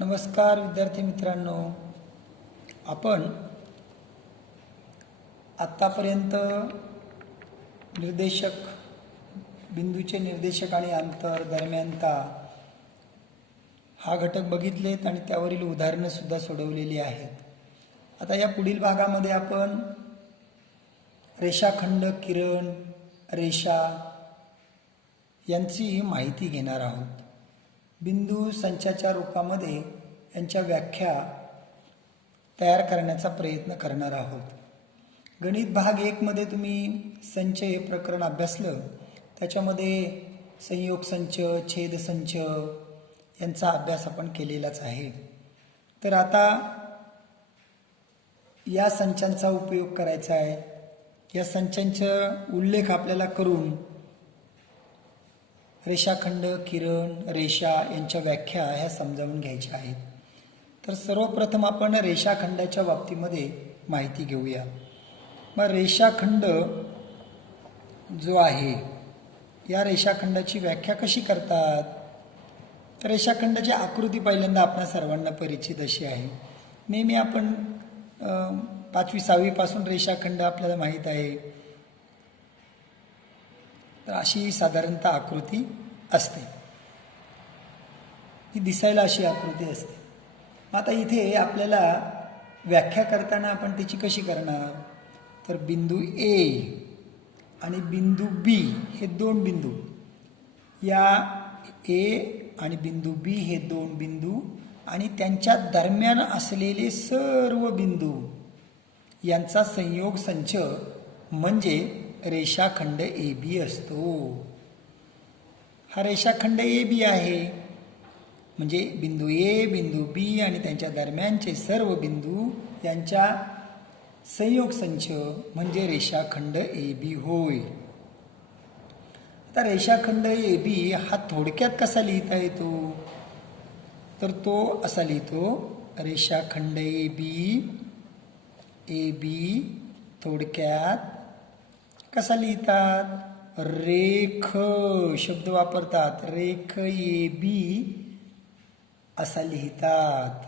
नमस्कार विद्यार्थी मित्रांनो, आपण आत्तापर्यंत निर्देशक बिंदूचे निर्देशक आणि अंतर दरम्यानता हा घटक बघितलेत आणि त्यावरील उदाहरणं सुद्धा सोडवलेली आहेत. आता या पुढील भागामध्ये आपण रेषाखंड, किरण, रेषा यांची माहिती घेणार आहोत. बिंदू संचाच्या रूपामध्ये यांच्या व्याख्या तयार करण्याचा प्रयत्न करणार आहोत. गणित भाग 1 मध्ये तुम्ही संच हे प्रकरण अभ्यासलं. त्याच्यामध्ये संयोग संच, छेद संच यांचा अभ्यास आपण केलेलाच आहे. तर आता या संचांचा उपयोग करायचा आहे. या संचांचा उल्लेख आपल्याला करून रेषाखंड, किरण, रेषा यांच्या व्याख्या ह्या समजावून घ्यायच्या आहेत. तर सर्वप्रथम आपण रेषाखंडाच्या बाबतीमध्ये माहिती घेऊया. मग रेषाखंड जो आहे, या रेषाखंडाची व्याख्या कशी करतात? तर रेषाखंडाची आकृती पहिल्यांदा आपल्या सर्वांना परिचित अशी आहे. नेहमी आपण 5वी 6वी पासून रेषाखंड आपल्याला माहीत आहे. तर अशी साधारणतः आकृती असते. ही दिसायला अशी आकृती असते. आता इथे आपल्याला व्याख्या करताना आपण त्याची कशी करणार? तर बिंदू ए आणि बिंदू बी हे दोन बिंदू, या ए आणि बिंदू बी हे दोन बिंदू आणि त्यांच्या दरम्यान असलेले सर्व बिंदू यांचा संयोग संच म्हणजे रेषाखंड ए बी असतो. हा रेषाखंड ए बी आहे. म्हणजे बिंदू ए, बिंदू बी आणि त्यांच्या दरम्यानचे सर्व बिंदू यांच्या संयोग संच म्हणजे रेषाखंड ए बी होय. आता रेषाखंड ए बी हा थोडक्यात कसा लिहिता येतो? तर तो असा लिहितो, रेषाखंड ए बी थोडक्यात कसा लिहितात? रेख शब्द वापरतात. रेख ए बी असा लिहितात.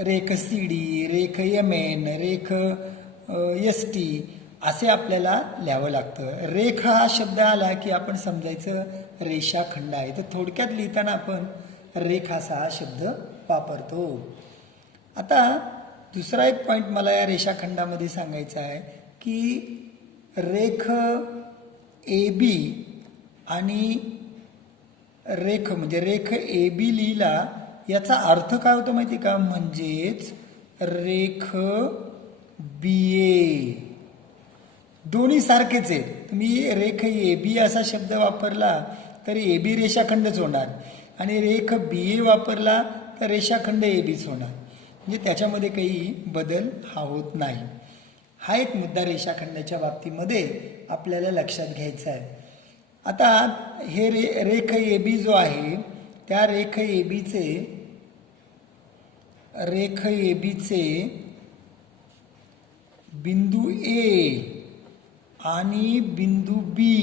रेख सी डी, रेख एम एन, रेख एस टी असे आपल्याला लिहावं लागतं. रेख हा शब्द आला की आपण समजायचं रेषाखंड आहे. तर थोडक्यात लिहिताना आपण रेख असा हा शब्द वापरतो. आता दुसरा एक पॉईंट मला या रेषाखंडामध्ये सांगायचा आहे की रेख ए बी आणि रेख म्हणजे रेख ए बी लिहिला याचा अर्थ काय होतो माहिती का? म्हणजेच रेख बी ए दोन्ही सारखेच आहेत. तुम्ही रेख ए बी असा शब्द वापरला तर ए बी रेषाखंडच होणार आणि रेख बी ए वापरला तर रेषाखंड ए बीच होणार. म्हणजे त्याच्यामध्ये काही बदल हा होत नाही. हा एक मुद्दा रेषाखंडाच्या बाबतीमध्ये आपल्याला लक्षात घ्यायचा आहे. आता हे रेख ए बी जो आहे, त्या रेख ए बीचे बिंदू ए आणि बिंदू बी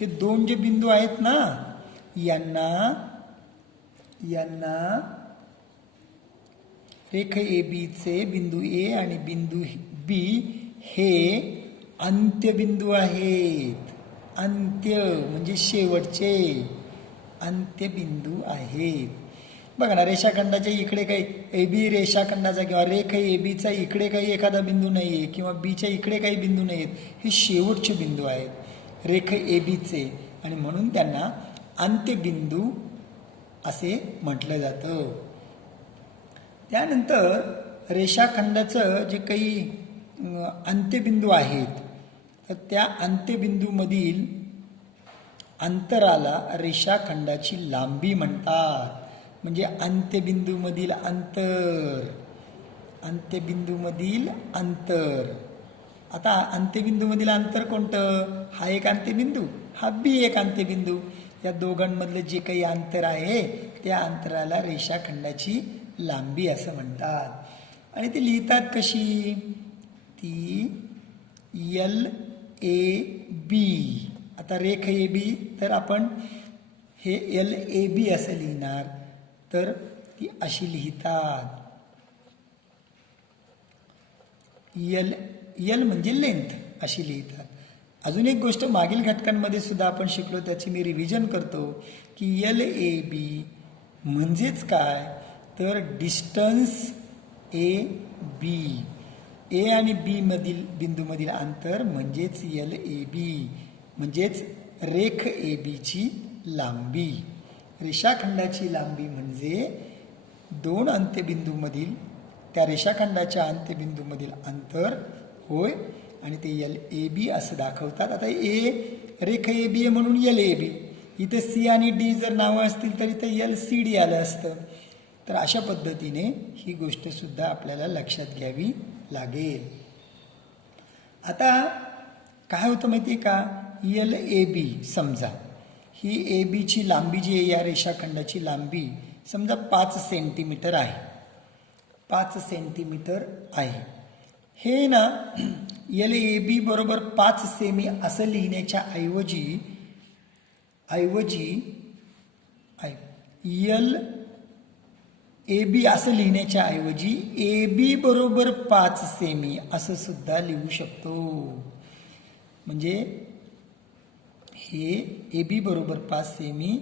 हे दोन जे बिंदू आहेत ना, यांना रेख ए बीचे बिंदू ए आणि बिंदू बी हे अंत्यबिंदू आहेत. अंत्य म्हणजे शेवटचे अंत्यबिंदू आहेत. बघा ना, रेषाखंडाच्या इकडे काही ए बी रेषाखंडाचा किंवा रेख ए बीचा इकडे काही एखादा बिंदू नाही आहे किंवा बीच्या इकडे काही बिंदू नाही आहेत. हे शेवटचे बिंदू आहेत रेख ए बीचे आणि म्हणून त्यांना अंत्यबिंदू असे म्हटलं जातं. त्यानंतर रेषाखंडाचं जे काही अंत्यबिंदू आहेत तर त्या अंत्यबिंदूमधील अंतराला रेषाखंडाची लांबी म्हणतात. म्हणजे अंत्यबिंदूमधील अंतर. आता अंत्यबिंदूमधील अंतर कोणतं? हा एक अंत्यबिंदू, हा बी एक अंत्यबिंदू. या दोघांमधले जे काही अंतर आहे त्या अंतराला रेषाखंडाची लांबी असं म्हणतात. आणि ती लिहितात कशी? ती एल ए बी आता रेख ए बी तर आपण हे एल ए बी असं लिहिणार, तर ती अशी लिहितात. यल यल म्हणजे लेंथ अशी लिहितात. अजून एक गोष्ट मागील घटकांमध्ये सुद्धा आपण शिकलो, त्याची मी रिव्हिजन करतो की एल ए बी म्हणजेच काय, तर डिस्टन्स ए बी, ए आणि बी मधील बिंदूमधील अंतर म्हणजेच एल ए बी, म्हणजेच रेख ए बीची लांबी. रेषाखंडाची लांबी म्हणजे दोन अंत्यबिंदूमधील त्या रेषाखंडाच्या अंत्यबिंदूमधील अंतर होय, आणि ते एल ए बी असं दाखवतात. आता ए रेख ए बी म्हणून एल ए बी, इथे सी आणि डी जर नावं असतील तर इथे एल सी डी आलं असतं. तर अशा पद्धतीने ही गोष्ट सुद्धा आपल्याला लक्षात घ्यावी लागेल. आता काय होतं माहिती आहे का, एल ए बी समजा ही ए बीची लांबी जी आहे, या रेषाखंडाची लांबी समजा 5 सेंटीमीटर आहे, 5 सेंटीमीटर आहे. हे ना एल ए बी बरोबर 5 सेमी असं लिहिण्याच्या ऐवजी एल ए बी असं लिहिण्याच्या ऐवजी ए बी बरोबर 5 सेमी असं सुद्धा लिहू शकतो. म्हणजे हे ए बी बरोबर 5 सेमी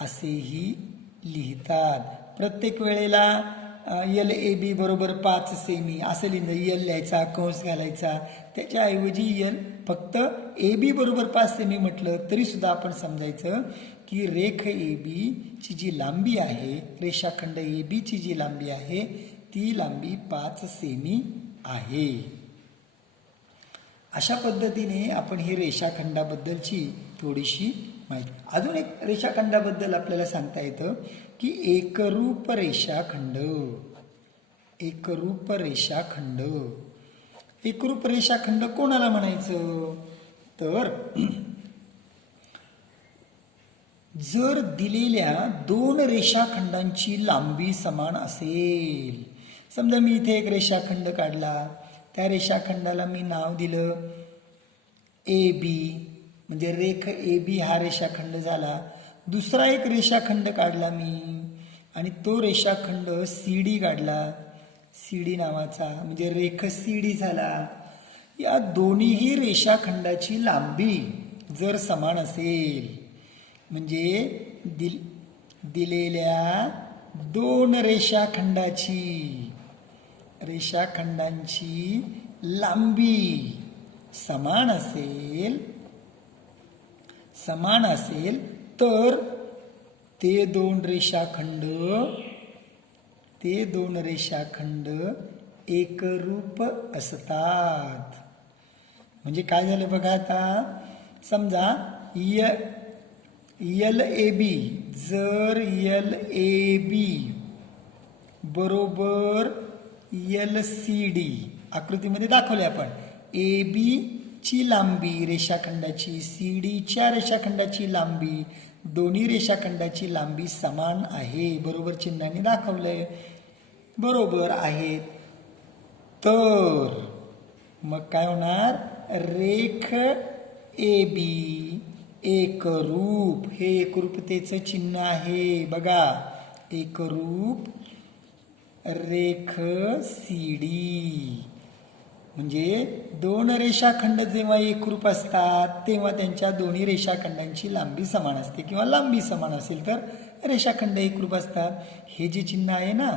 असेही लिहितात. प्रत्येक वेळेला एल ए बी बरोबर 5 सेमी असं लिहिलं, एल लिहायचा, कंस घालायचा, त्याच्याऐवजी एल फक्त ए बी बरोबर 5 सेमी म्हटलं तरी सुद्धा आपण समजायचं की रेख ए बीची जी लांबी आहे, रेषाखंड ए बीची जी लांबी आहे ती लांबी 5 सेमी आहे. अशा पद्धतीने आपण ही रेषाखंडाबद्दलची थोडीशी माहिती. अजून एक रेषाखंडाबद्दल आपल्याला सांगता येतं की एकरूप रेषाखंड. एकरूप रेषाखंड, एकरूप रेषाखंड कोणाला म्हणायचं, तर जर दिलेल्या दोन रेषाखंडांची लांबी समान असेल. समजा मी इथे एक रेषाखंड काढला, त्या रेषाखंडाला मी नाव दिलं ए बी, म्हणजे रेख ए बी हा रेषाखंड झाला. दुसरा एक रेषाखंड काढला मी आणि तो रेषाखंड सी डी काढला, सी डी नावाचा, म्हणजे रेख सी डी झाला. या दोन्हीही रेषाखंडाची लांबी जर समान असेल, म्हणजे दिलेल्या दोन रेषाखंडांची लांबी समान असेल तर ते दोन रेषाखंड एकरूप असतात. म्हणजे काय झालं बघा, आता समजा एल ए बी, जर एल ए बी बरोबर एल सी डी आकृतीमध्ये दाखवले आपण, ए बी ची लांबी रेषाखंडाची, सी डीच्या रेषाखंडाची लांबी, दोन्ही रेषाखंडाची लांबी समान आहे, बरोबर चिन्हाने दाखवलंय, बरोबर आहेत, तर मग काय होणार, रेख ए बी एकरूप, हे एकरूपतेचं चिन्ह आहे बघा, एकरूप रेख सी डी. म्हणजे दोन रेषाखंड जेव्हा एकरूप असतात तेव्हा त्यांच्या दोन्ही रेषाखंडांची लांबी समान असते, किंवा लांबी समान असेल तर रेषाखंड एकरूप असतात. हे जे चिन्ह आहे ना,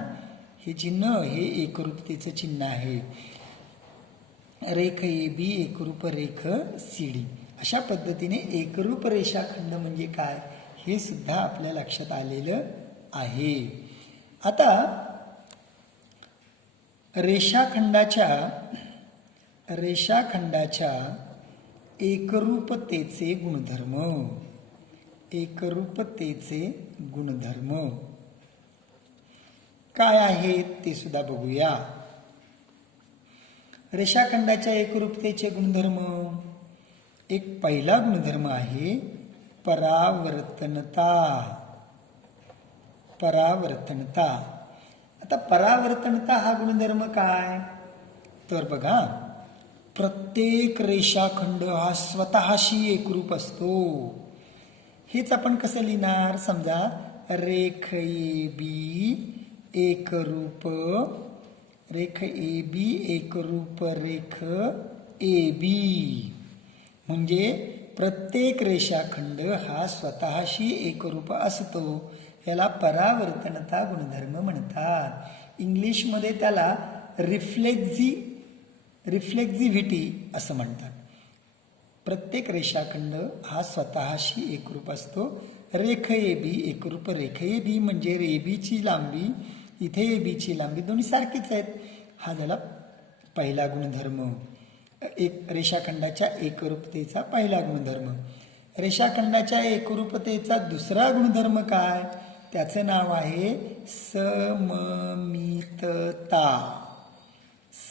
हे चिन्ह हे एकरूपतेचं चिन्ह आहे. रेख ए बी एकरूप रेख सी डी. अशा पद्धतीने एकरूप रेषाखंड म्हणजे काय हे सुद्धा आपल्या लक्षात आलेलं आहे. आता रेषाखंडाच्या एकरूपतेचे गुणधर्म काय आहेत ते सुद्धा बघूया. रेषाखंडाच्या एकरूपतेचे गुणधर्म, एक पहिला गुणधर्म आहे परावर्तनता. आता परावर्तनता हा गुणधर्म काय, तर बघा, प्रत्येक रेषाखंड हा स्वतःशी एकरूप असतो. हेच आपण कसं लिहिणार? समजा रेख ए बी एकरूप, रेख ए बी एकरूप रेख ए बी, म्हणजे प्रत्येक रेषाखंड हा स्वतःशी एकरूप असतो. याला परावर्तनता गुणधर्म म्हणतात. इंग्लिशमध्ये त्याला रिफ्लेक्झिव्हिटी असं म्हणतात. प्रत्येक रेषाखंड हा स्वतःशी एकरूप असतो. रेख ए बी एकरूप रेख ए बी म्हणजे ए बीची लांबी इथे ए बीची लांबी दोन्ही सारखीच आहेत. हा झाला पहिला गुणधर्म, एक रेषाखंडाच्या एकरूपतेचा पहिला गुणधर्म. रेषाखंडाच्या एकरूपतेचा दुसरा गुणधर्म काय? त्याचं नाव आहे सममितता.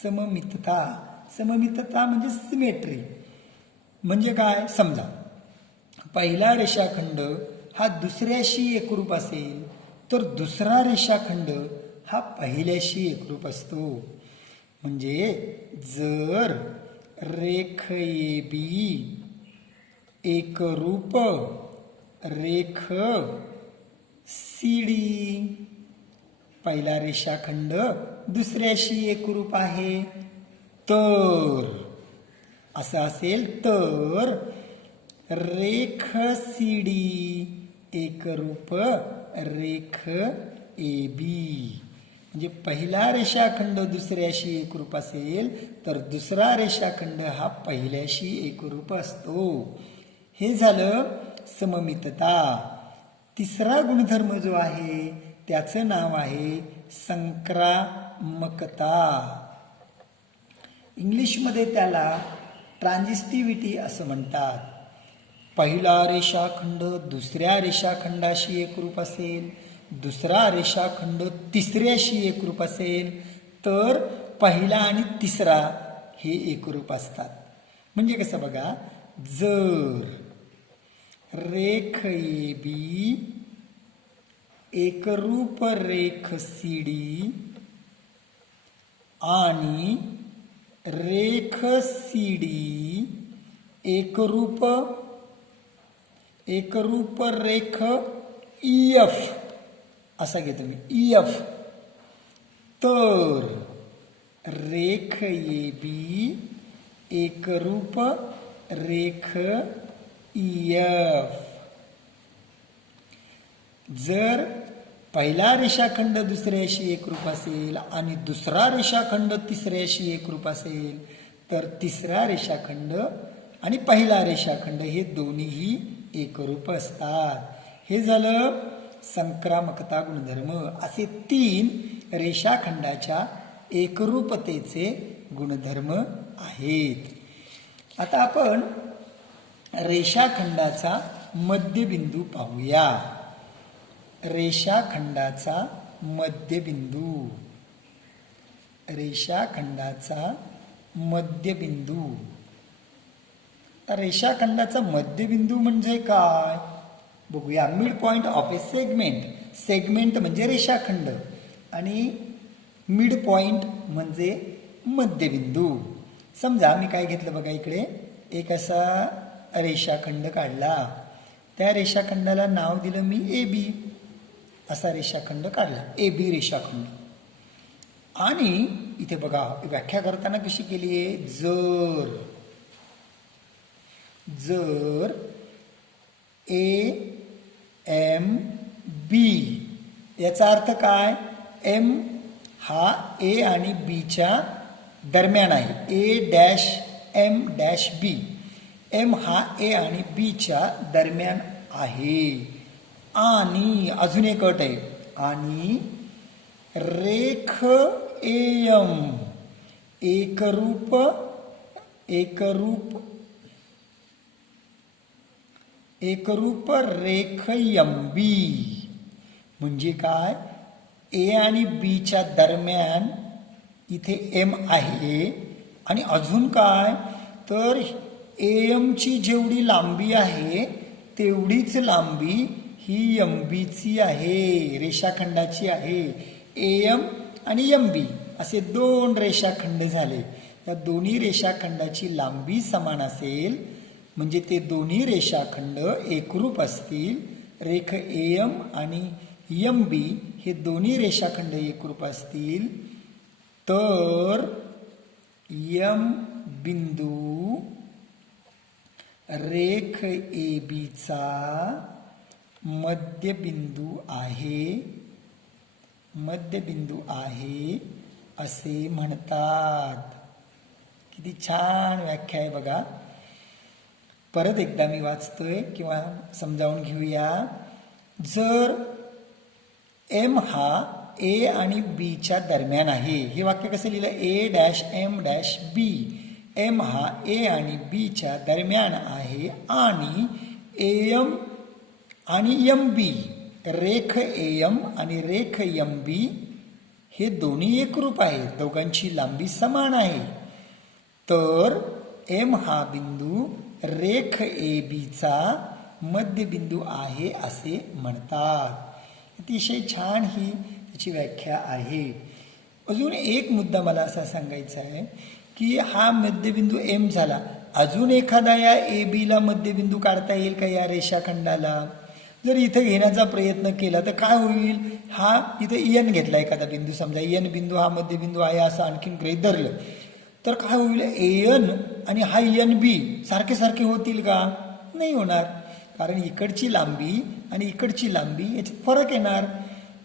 सममितता, सममितता म्हणजे सिमेट्री. म्हणजे काय? समजा पहिला रेषाखंड हा दुसऱ्याशी एकरूप असेल तर दुसरा रेषाखंड हा पहिल्याशी एकरूप असतो. म्हणजे जर रेख ए बी एकरूप रेख सी डी, पहिला रेषाखंड दुसऱ्याशी एकरूप आहे तर, असं असेल तर रेख सी डी एकरूप रेख ए बी, म्हणजे पहिला रेषाखंड दुसऱ्याशी एकरूप असेल तर दुसरा रेषाखंड हा पहिल्याशी एकरूप असतो. हे झालं सममितता. तिसरा गुणधर्म जो आहे त्याचं नाव आहे संक्रामकता. इंग्लिशमध्ये त्याला ट्रान्झिस्टिव्हिटी असं म्हणतात. पहिला रेषाखंड दुसऱ्या रेषाखंडाशी एकरूप असेल, दुसरा रेषाखंड तिसऱ्याशी एकरूप असेल तर पहिला आणि तिसरा हे एकरूप असतात. म्हणजे कसं बघा, जर रेख ए बी एकरूप रेख सी डी आणि रेख सी डी एकरूप रेख ई एफ असा घेतो मी, ई एफ, तर रेख ए बी एकरूप रेख ई एफ. जर पहिला रेषाखंड दुसऱ्याशी एकरूप असेल आणि दुसरा रेषाखंड तिसऱ्याशी एकरूप असेल तर तिसरा रेषाखंड आणि पहिला रेषाखंड हे दोन्हीही एकरूप असतात. हे झालं संक्रामकता गुणधर्म. असे 3 रेषाखंडाच्या एकरूपतेचे गुणधर्म आहेत. आता आपण रेषाखंडाचा मध्यबिंदू पाहूया. रेषाखंडाचा मध्यबिंदू, रेषाखंडाचा मध्यबिंदू. रेषाखंडाचा मध्यबिंदू म्हणजे काय बघूया. Mid point of A segment. Segment म्हणजे रेषाखंड आणि मिड पॉइंट म्हणजे मध्यबिंदू. समजा मी काय घेतलं बघा, इकडे एक असा रेषाखंड काढला, त्या रेषाखंडाला नाव दिलं मी ए बी. असा रेषाखंड काढला ए बी रेषाखंड. आणि इथे बघा व्याख्या करताना कशी केली आहे, जर ए एम बी, याचा अर्थ काय, एम हा ए आणि बीच्या दरम्यान आहे, a dash m dash b. M हा ए आणि बीच्या दरम्यान आहे. आणि अजून एक अट आहे, आणि रेख एम एकरूप रेख एम बी. म्हणजे काय, ए आणि बीच्या दरम्यान इथे एम आहे आणि अजून काय, तर एमची जेवढी लांबी आहे तेवढीच लांबी ही एम बीची आहे, रेषाखंडाची आहे. एम आणि एम बी असे 2 रेषाखंड झाले. त्या दोन्ही रेषाखंडाची लांबी समान असेल म्हणजे ते दोन्ही रेषाखंड एकरूप असतील. रेख AM आणि MB हे दोन्ही रेषाखंड एकरूप असतील तर M बिंदू रेख AB चा मध्यबिंदू आहे असे म्हणतात. किती छान व्याख्या आहे बघा. परत एकदा मी वाचतोय किंवा समजावून घेऊया. जर M हा A आणि B च्या दरम्यान आहे. हे वाक्य कसं लिहिलं? A-M-B. M हा A आणि B च्या दरम्यान आहे आणि AM आणि MB रेख AM आणि रेख MB हे दोन्ही एकरूप आहेत. दोघांची लांबी समान आहे. तर M हा बिंदू रेख AB चा मध्यबिंदू आहे असे म्हणतात. अतिशय छान ही त्याची व्याख्या आहे. अजून एक मुद्दा मला असा सांगायचा आहे की हा मध्यबिंदू M झाला. अजून एखादा या AB ला मध्यबिंदू काढता येईल का या रेषाखंडाला? जर इथं घेण्याचा प्रयत्न केला तर काय होईल? हा इथं N घेतला एखादा बिंदू, समजा N बिंदू हा मध्यबिंदू आहे असं आणखीन गृहीत धरलं तर काय होईल? AN आणि हा NB सारखे सारखे होतील का? नाही होणार. कारण इकडची लांबी आणि इकडची लांबी याच्यात फरक येणार.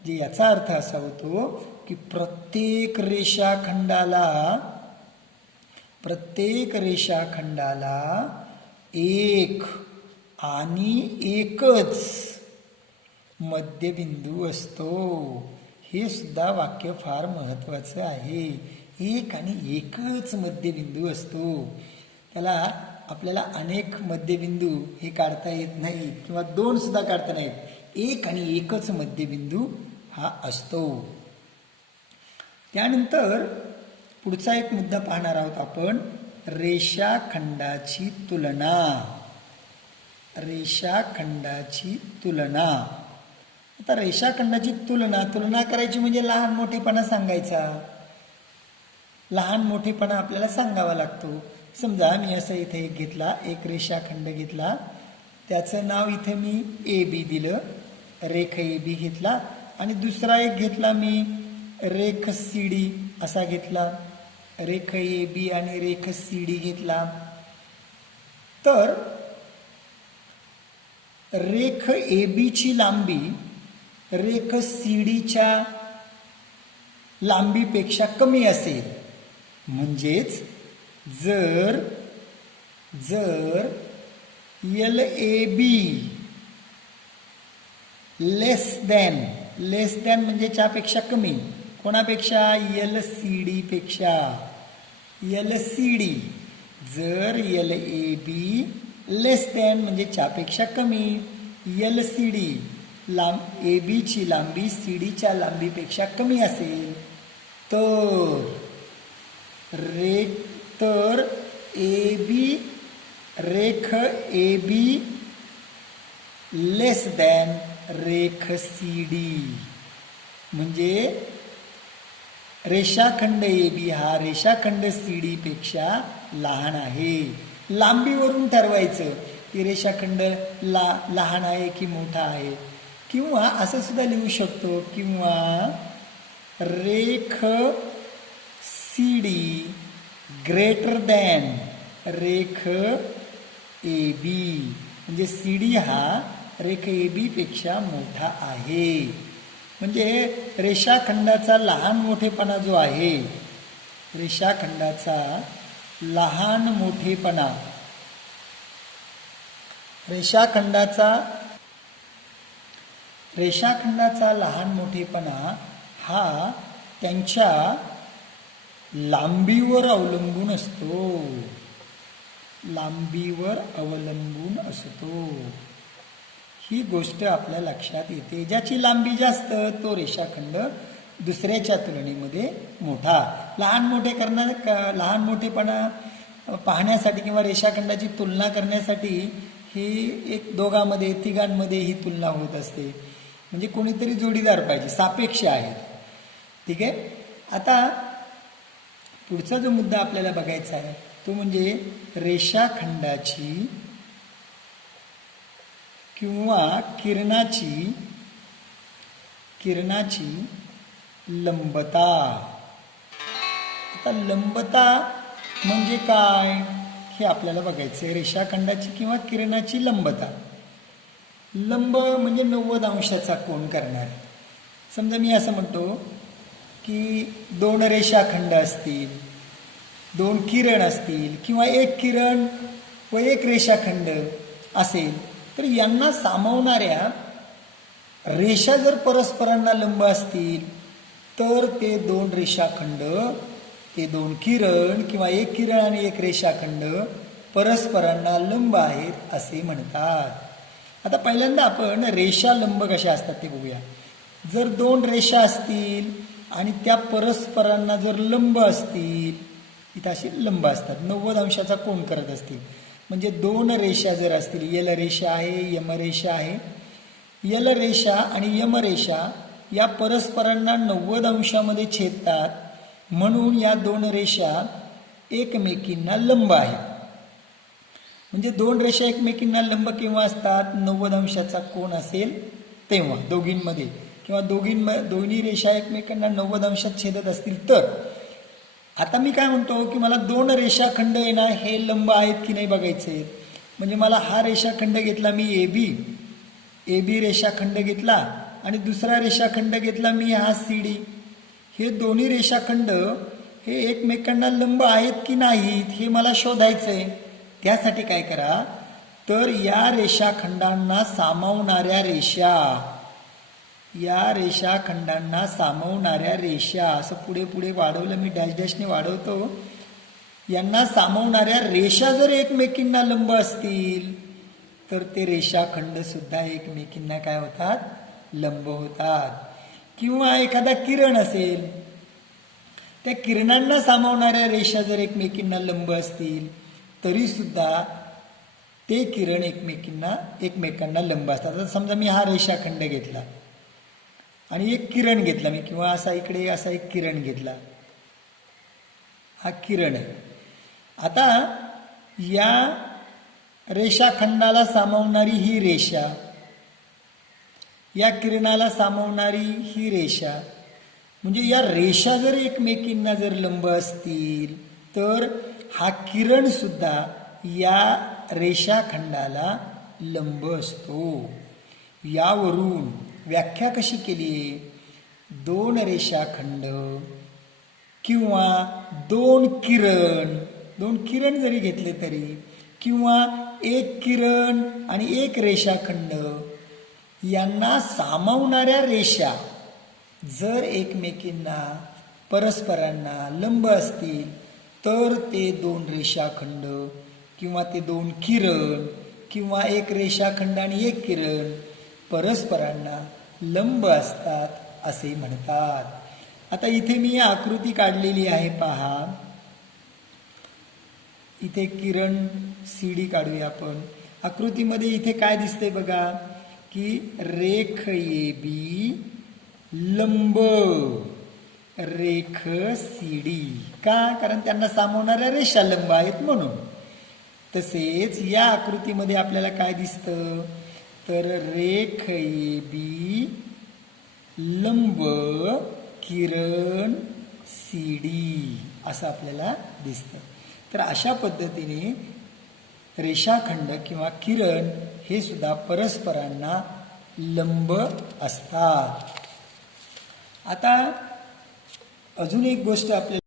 जे याचा अर्थ असा होतो की प्रत्येक रेषाखंडाला एक आणि एकच मध्यबिंदू असतो. हे सुद्धा वाक्य फार महत्वाचं आहे. एक आणि एकच मध्यबिंदू असतो. त्याला आपल्याला अनेक मध्यबिंदू हे काढता येत नाही किंवा दोन सुद्धा काढता नाहीत. एक आणि एकच मध्यबिंदू हा असतो. त्यानंतर पुढचा एक मुद्दा पाहणार आहोत आपण, रेषाखंडाची तुलना. रेषाखंडाची तुलना. आता रेषाखंडाची तुलना करायची म्हणजे लहान मोठेपणा सांगायचा. लहान मोठेपणा आपल्याला सांगावा लागतो. समजा मी असं इथे एक घेतला, एक रेषाखंड घेतला, त्याचं नाव इथे मी AB दिलं, रेख AB घेतला, आणि दुसरा एक घेतला मी रेख CD असा घेतला, रेख AB आणि रेख CD घेतला. तर रेख AB ची लांबी रेख CD च्या लांबीपेक्षा कमी असेल. म्हणजेच जर LAB लेस दॅन म्हणजे च्यापेक्षा कमी. कोणापेक्षा? LCD पेक्षा. LCD जर LAB लेस दॅन म्हणजे च्यापेक्षा कमी, LCD AB ची लांबी CD च्या लांबीपेक्षा कमी असेल तर रेख AB लेस दॅन रेख CD म्हणजे रेषाखंड AB हा रेषाखंड CD पेक्षा लहान आहे. लांबीवरून ठरवायचं की रेषाखंड लहान आहे की मोठा आहे. किंवा असं सुद्धा लिहू शकतो, किंवा रेख CD ग्रेटर दॅन रेख AB म्हणजे CD हा रेख AB पेक्षा मोठा आहे. म्हणजे रेषाखंडाचा लहान मोठेपणा जो आहे, रेषाखंडाचा लहान मोठेपणा, रेषाखंडाचा लहान मोठेपणा हा त्यांच्या लांबीवर अवलंबून असतो. ही गोष्ट आपल्या लक्षात येते. ज्याची लांबी जास्त तो रेषाखंड दुसऱ्याच्या तुलनेमध्ये मोठा. लहान मोठेपणा पाहण्यासाठी किंवा रेषाखंडाची तुलना करण्यासाठी ही एक दोघांमध्ये तिघांमध्ये ही तुलना होत असते. म्हणजे कोणीतरी जोडीदार पाहिजे, सापेक्ष आहेत. ठीक आहे. आता पुढचा जो मुद्दा आपल्याला बघायचा आहे तो म्हणजे रेषाखंडाची किंवा किरणाची लंबता. आता लंबता म्हणजे काय हे आपल्याला बघायचं आहे. रेषाखंडाची किंवा किरणाची लंबता. लंब म्हणजे 90 अंशाचा कोन करणार. समजा मी असं म्हणतो की 2 रेषाखंड असतील, 2 किरण असतील किंवा 1 किरण व 1 रेषाखंड असेल तर यांना सामावणाऱ्या रेषा जर परस्परांना लंब असतील तर ते 2 रेषाखंड, ते 2 किरण किंवा 1 किरण आणि 1 रेषाखंड परस्परांना लंब आहेत असे म्हणतात. आता पहिल्यांदा आपण रेषा लंब कशा असतात ते बघूया. जर 2 रेषा असतील आणि त्या परस्परांना जर लंब असतील, इथं असे लंब असतात, 90 अंशाचा कोन करत असतील, म्हणजे 2 रेषा जर असतील, यल रेषा आहे, यम रेषा आहे, यल रेषा आणि यम रेषा या परस्परांना 90 अंशामध्ये छेदतात, म्हणून या 2 रेषा एकमेकींना लंब आहेत. म्हणजे 2 रेषा एकमेकींना लंब केव्हा असतात? 90 अंशाचा कोन असेल तेव्हा दोघींमध्ये, किंवा दोन्ही रेषा एकमेकांना 90 अंशात छेदत असतील तर. आता मी काय म्हणतो की मला 2 रेषाखंड आहे ना हे लंब आहेत की नाही बघायचे. म्हणजे मला हा रेषाखंड घेतला मी ए बी रेषाखंड घेतला आणि दुसरा रेषाखंड घेतला मी हा सी डी. हे दोन्ही रेषाखंड हे एकमेकांना लंब आहेत की नाहीत हे मला शोधायचं आहे. त्यासाठी काय करा तर या रेषाखंडांना सामावणाऱ्या रेषा, या रेषाखंडांना सामावणाऱ्या रेषा, असं पुढे पुढे वाढवलं मी, डॅश डॅशने वाढवतो, यांना सामावणाऱ्या रेषा जर एकमेकींना लंब असतील तर ते रेषाखंड सुद्धा एकमेकींना काय होतात? लंब होतात. किंवा एखादा किरण असेल, त्या किरणांना सामावणाऱ्या रेषा जर एकमेकींना लंब असतील तरी सुद्धा ते किरण एकमेकांना लंब असतात. आता समजा मी हा रेषाखंड घेतला आणि एक किरण घेतला मी, किंवा असा इकडे असा एक किरण घेतला, हा किरण आहे. आता या रेषाखंडाला सामावणारी ही रेषा, या किरणाला सामावणारी ही रेषा, म्हणजे या रेषा जर एकमेकींना जर लंब असतील तर हा किरण सुद्धा या रेषाखंडाला लंब असतो. यावरून व्याख्या कशी केली? 2 रेषाखंड किंवा 2 किरण जरी घेतले तरी, किंवा 1 किरण आणि 1 रेषाखंड यांना सामावणाऱ्या रेषा जर एकमेकींना परस्परांना लंब असतील तर ते 2 रेषाखंड किंवा ते 2 किरण किंवा 1 रेषाखंड आणि 1 किरण परस्परांना लंब असतात असे म्हणतात. आता इथे मी आकृती काढलेली आहे पहा. इथे किरण सी डी काढूया आपण. आकृतीमध्ये इथे काय दिसते बघा की रेख ए बी लंब रेख सी डी. का? कारण त्यांना सामावणाऱ्या रेषा लंब आहेत म्हणून. तसेच या आकृतीमध्ये आपल्याला काय दिसतं तर रेख ए बी लंब किरण सी डी असं आपल्याला दिसतं. तर अशा पद्धतीने रेषाखंड किंवा किरण हे सुद्धा परस्परांना लंब असतात. आता अजून एक गोष्ट आपल्याला